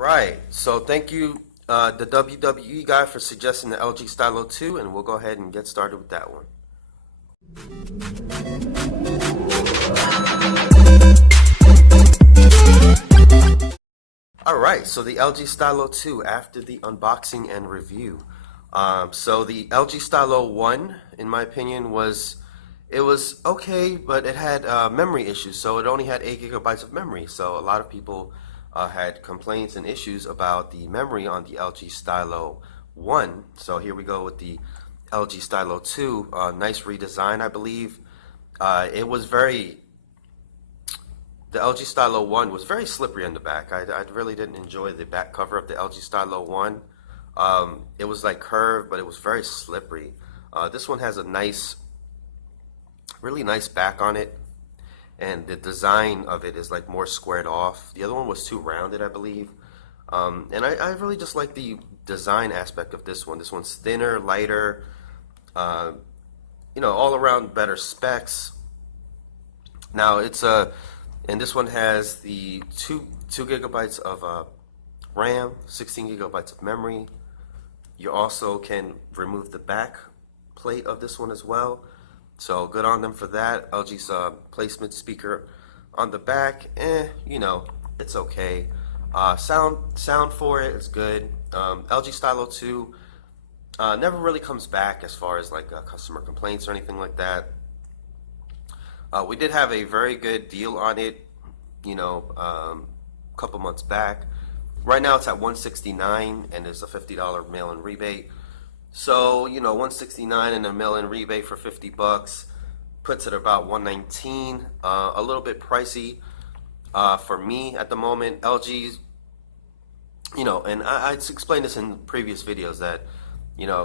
Right. So thank you, the WWE guy, for suggesting the LG Stylo 2, and we'll go ahead and get started with that one. All right. So the LG Stylo 2 after the unboxing and review. So the LG Stylo 1, in my opinion, was okay, but it had memory issues. So it only had 8 gigabytes of memory. So a lot of people had complaints and issues about the memory on the LG Stylo 1. So here we go with the LG Stylo 2. Nice redesign, I believe. It was the LG Stylo 1 was very slippery on the back. I really didn't enjoy the back cover of the LG Stylo 1. It was like curved, but it was very slippery. This one has a really nice back on it, and the design of it is like more squared off. The other one was too rounded, I believe. And I really just like the design aspect of this one. This one's thinner, lighter, all around better specs. Now and this one has the two gigabytes of RAM, 16 gigabytes of memory. You also can remove the back plate of this one as well. So good on them for that. LG's placement speaker on the back, it's okay. Sound for it is good. LG Stylo 2 never really comes back as far as like customer complaints or anything like that. We did have a very good deal on it, a couple months back. Right now it's at $169 and there's a $50 mail-in rebate. So, $169 and a mail-in rebate for $50 puts it about $119. A little bit pricey for me at the moment. LG's, and I explained this in previous videos that,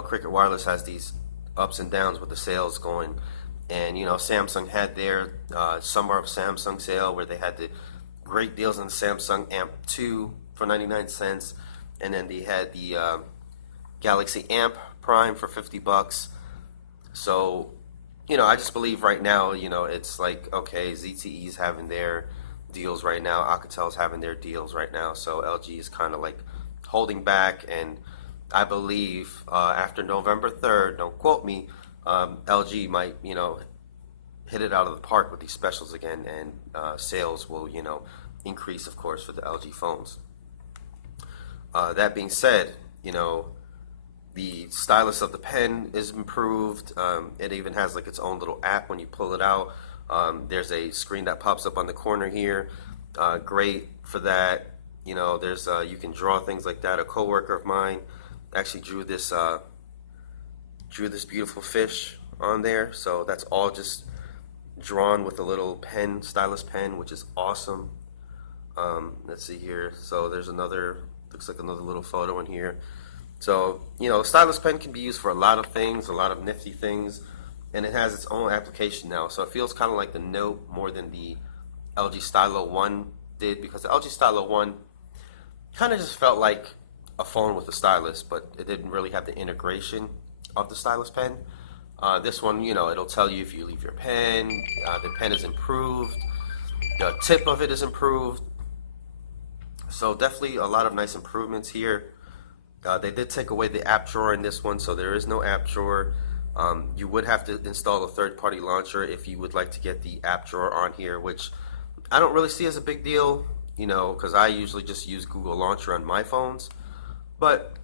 Cricket Wireless has these ups and downs with the sales going. And, Samsung had their Summer of Samsung sale where they had the great deals on the Samsung Amp 2 for 99 cents. And then they had the Galaxy Amp Prime for $50. So, I just believe right now, it's like, okay, ZTE's having their deals right now. Alcatel's having their deals right now. So LG is kind of like holding back. And I believe after November 3rd, don't quote me, LG might, hit it out of the park with these specials again, and sales will, increase, of course, for the LG phones. That being said, the stylus of the pen is improved. It even has like its own little app when you pull it out. There's a screen that pops up on the corner here. Great for that. There's you can draw things like that. A coworker of mine actually drew this beautiful fish on there. So that's all just drawn with a little pen, stylus pen, which is awesome. Let's see here. So there's looks like another little photo in here. So, stylus pen can be used for a lot of things, a lot of nifty things, and it has its own application now. So it feels kind of like the Note more than the LG Stylo 1 did, because the LG Stylo 1 kind of just felt like a phone with a stylus, but it didn't really have the integration of the stylus pen. This one, it'll tell you if you leave your pen, the pen is improved, the tip of it is improved. So definitely a lot of nice improvements here. They did take away the app drawer in this one, so there is no app drawer. You would have to install a third-party launcher if you would like to get the app drawer on here, which I don't really see as a big deal, because I usually just use Google Launcher on my phones. But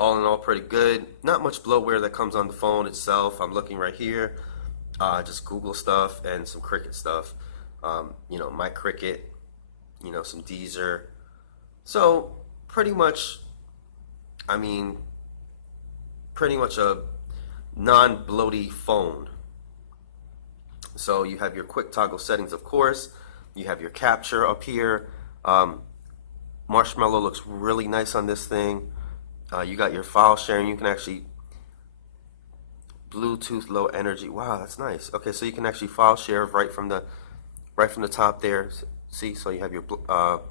all in all, pretty good. Not much bloatware that comes on the phone itself. I'm looking right here. Just Google stuff and some Cricket stuff. My Cricket, some Deezer. So pretty much a non-bloaty phone. So you have your quick toggle settings, of course. You have your capture up here. Marshmallow looks really nice on this thing. You got your file sharing. You can actually Bluetooth low energy. Wow, that's nice. Okay, so you can actually file share right from the top there. See, so you have your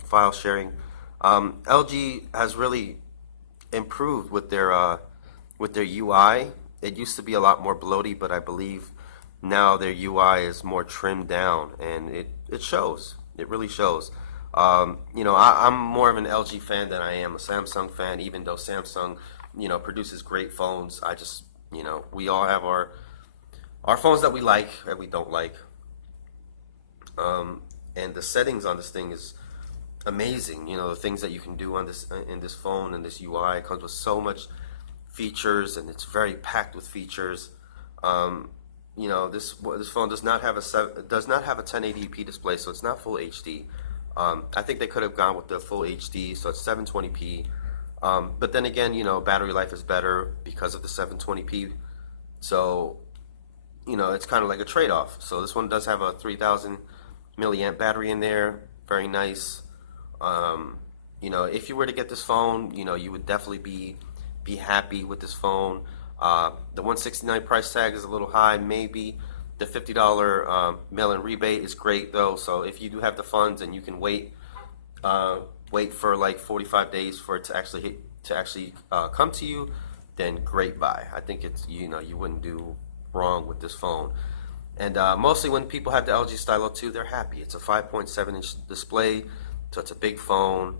file sharing. LG has really improved with their UI. It used to be a lot more bloaty, but I believe now their UI is more trimmed down, and it shows. It really shows. I'm more of an LG fan than I am a Samsung fan, even though Samsung, produces great phones. I just, we all have our phones that we like and we don't like. And the settings on this thing is amazing. The things that you can do on this in this phone and this UI comes with so much features, and it's very packed with features. This phone does not have a 1080p display, so it's not full HD. I think they could have gone with the full HD, so it's 720p. But then again, battery life is better because of the 720p. So, it's kind of like a trade-off. So this one does have a 3000 milliamp battery in there, very nice. If you were to get this phone, you would definitely be happy with this phone. The $169 price tag is a little high, maybe. The $50 mail-in rebate is great though. So if you do have the funds and you can wait for like 45 days for it to actually come to you, then great buy. I think it's you wouldn't do wrong with this phone. And mostly when people have the LG Stylo 2, they're happy. It's a 5.7-inch display, so it's a big phone.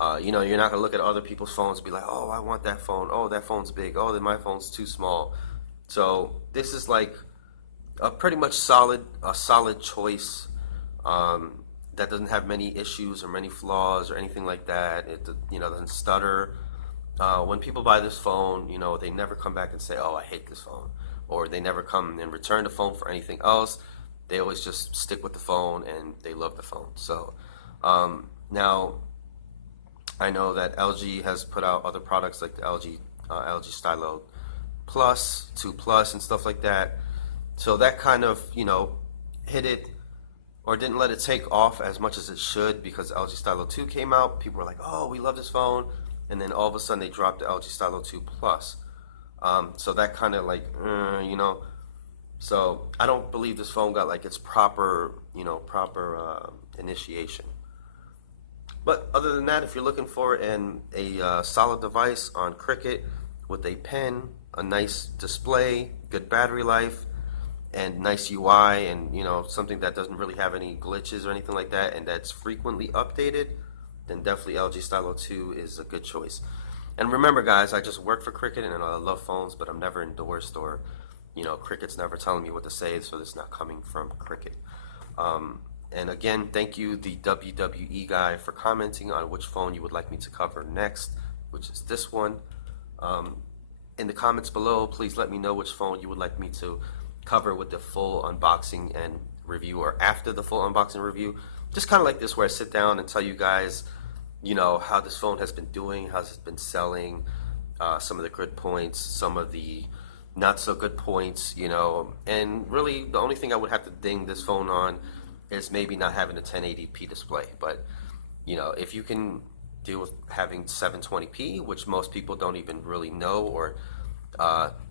You're not gonna look at other people's phones and be like, oh, I want that phone. Oh, that phone's big. Oh, then my phone's too small. So this is like a pretty much solid choice that doesn't have many issues or many flaws or anything like that. It doesn't stutter. When people buy this phone, they never come back and say, oh, I hate this phone, or they never come and return the phone for anything else. They always just stick with the phone and they love the phone. So now I know that LG has put out other products like the LG Stylo Plus, 2 Plus, and stuff like that. So that kind of hit it, or didn't let it take off as much as it should, because LG Stylo 2 came out. People were like, oh, we love this phone, and then all of a sudden they dropped the LG Stylo 2 Plus. So that kind of like, so I don't believe this phone got like its proper initiation. But other than that, if you're looking for a solid device on Cricket with a pen, a nice display, good battery life, and nice UI, and something that doesn't really have any glitches or anything like that, and that's frequently updated, then definitely LG Stylo 2 is a good choice. And remember, guys, I just work for Cricket, and I love phones, but I'm never endorsed, or Cricket's never telling me what to say, so it's not coming from Cricket. And again, thank you, the WWE guy, for commenting on which phone you would like me to cover next, which is this one. In the comments below, please let me know which phone you would like me to cover with the full unboxing and review, or after the full unboxing review. Just kind of like this, where I sit down and tell you guys, how this phone has been doing, how it's been selling, some of the good points, some of the not so good points, and really the only thing I would have to ding this phone on is maybe not having a 1080p display. But if you can deal with having 720p, which most people don't even really know or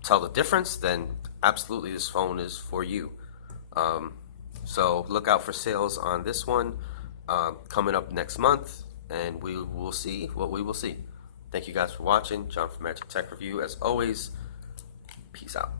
tell the difference, then absolutely this phone is for you. So look out for sales on this one coming up next month, and we will see what we will see. Thank you guys for watching. John from Magic Tech Review. As always, peace out.